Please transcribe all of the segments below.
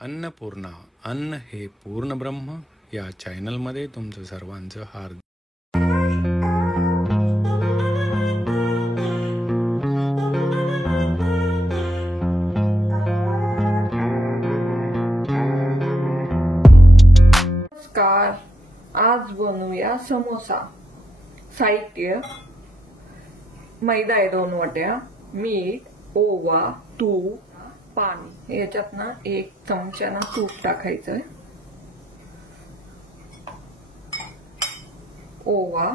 अन्नपूर्णा अन्न हे पूर्ण ब्रह्म या चॅनलमध्ये तुमचं सर्वांचं हार्दिक नमस्कार. आज बनवूया समोसा. साहित्य: मैदा आहे 2 वाट्या, मीठ, ओवा, तूप, पाणी. याच्यात ना 1 चमचा तूप टाकायचंय, ओवा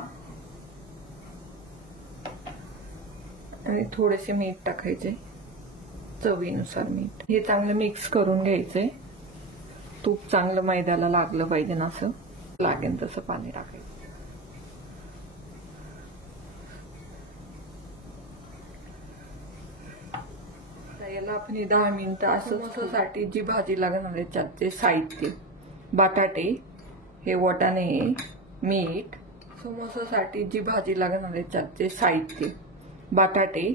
आणि थोडेसे मीठ टाकायचे, चवीनुसार मीठ. हे चांगलं मिक्स करून घ्यायचंय. तूप चांगलं मैद्याला लागलं पाहिजे ना, असं लागेल तसं पाणी टाकायचं. याला आपण 10 मिनिटं असं. समोसासाठी जी भाजी लागणार आहे त्याचे साहित्य: बटाटे, हे वाटाणे, मीठ. समोसासाठी जी भाजी लागणार आहे त्याचे साहित्य: बटाटे,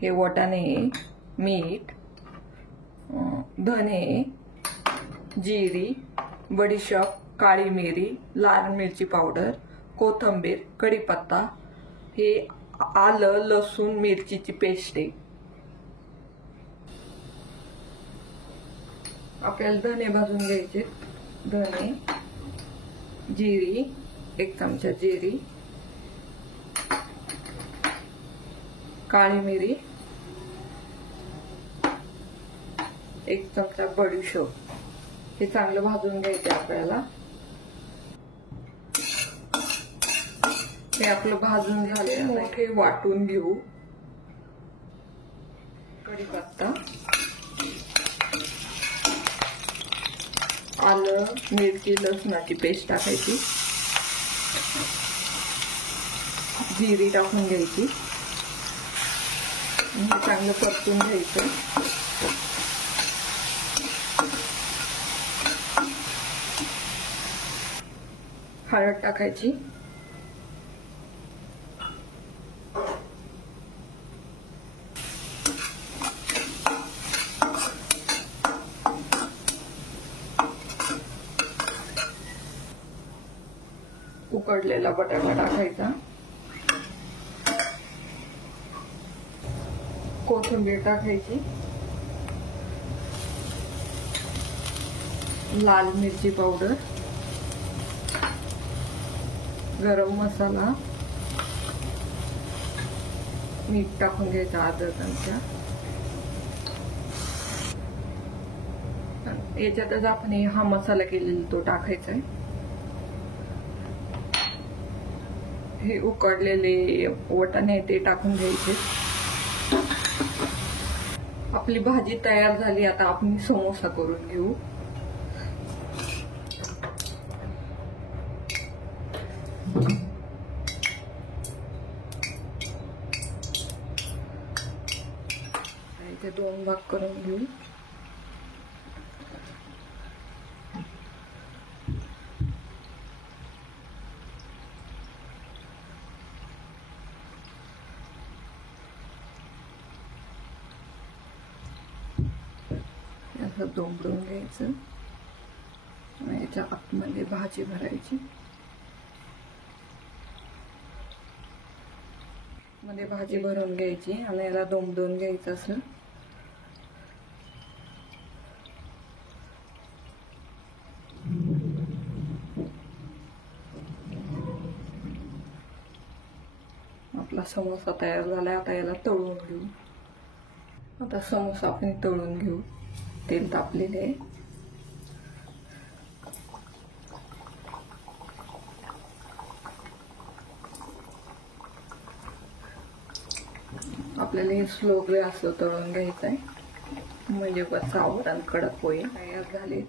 हे वाटाणे, मीठ, धने, जिरी, बडीशोप, काळी मिरी, लाल मिरची पावडर, कोथिंबीर, कढीपत्ता, हे आलं, लसूण, मिरचीची पेस्ट आहे. आपल्याला धने भाजून घ्यायचे. धने, जिरी, 1 चमचा जिरी, काळी मिरी, 1 चमचा बडीशोप. हे चांगलं भाजून घ्यायचे आपल्याला. हे आपलं भाजून झाले. मोठे वाटून घेऊ. कढीपत्ता, आलं, मिरची, लसणाची पेस्ट टाकायची, जिरी टाकून घ्यायची. हे चांगलं परतून घ्यायचं. हळद टाकायची, उकडलेला बटाटा टाकायचा, कोथिंबीर टाकायची, लाल मिरची पावडर, गरम मसाला, मीठ टाकून घ्यायचं अर्धा चमचा. याच्यातच आपण हा मसाला केलेला तो टाकायचा आहे. हे उकडलेले वाटाणे ते टाकून घ्यायचे. आपली भाजी तयार झाली. आता आपण समोसा करून घेऊ. इथे 2 भाग करून घेऊ. असं दोंबडून घ्यायचं. याच्या आतमध्ये भाजी भरायची. मध्ये भाजी भरून घ्यायची आणि याला दोंबडून घ्यायचं असं. आपला समोसा तयार झालाय. आता याला तळून घेऊ. आता समोसा आपण तळून घेऊ. तेल तापलेले आहे. आपल्याला हे स्लो गॅसवर तळून घ्यायचं आहे, म्हणजे सावरण कडक होईल. तयार झाले.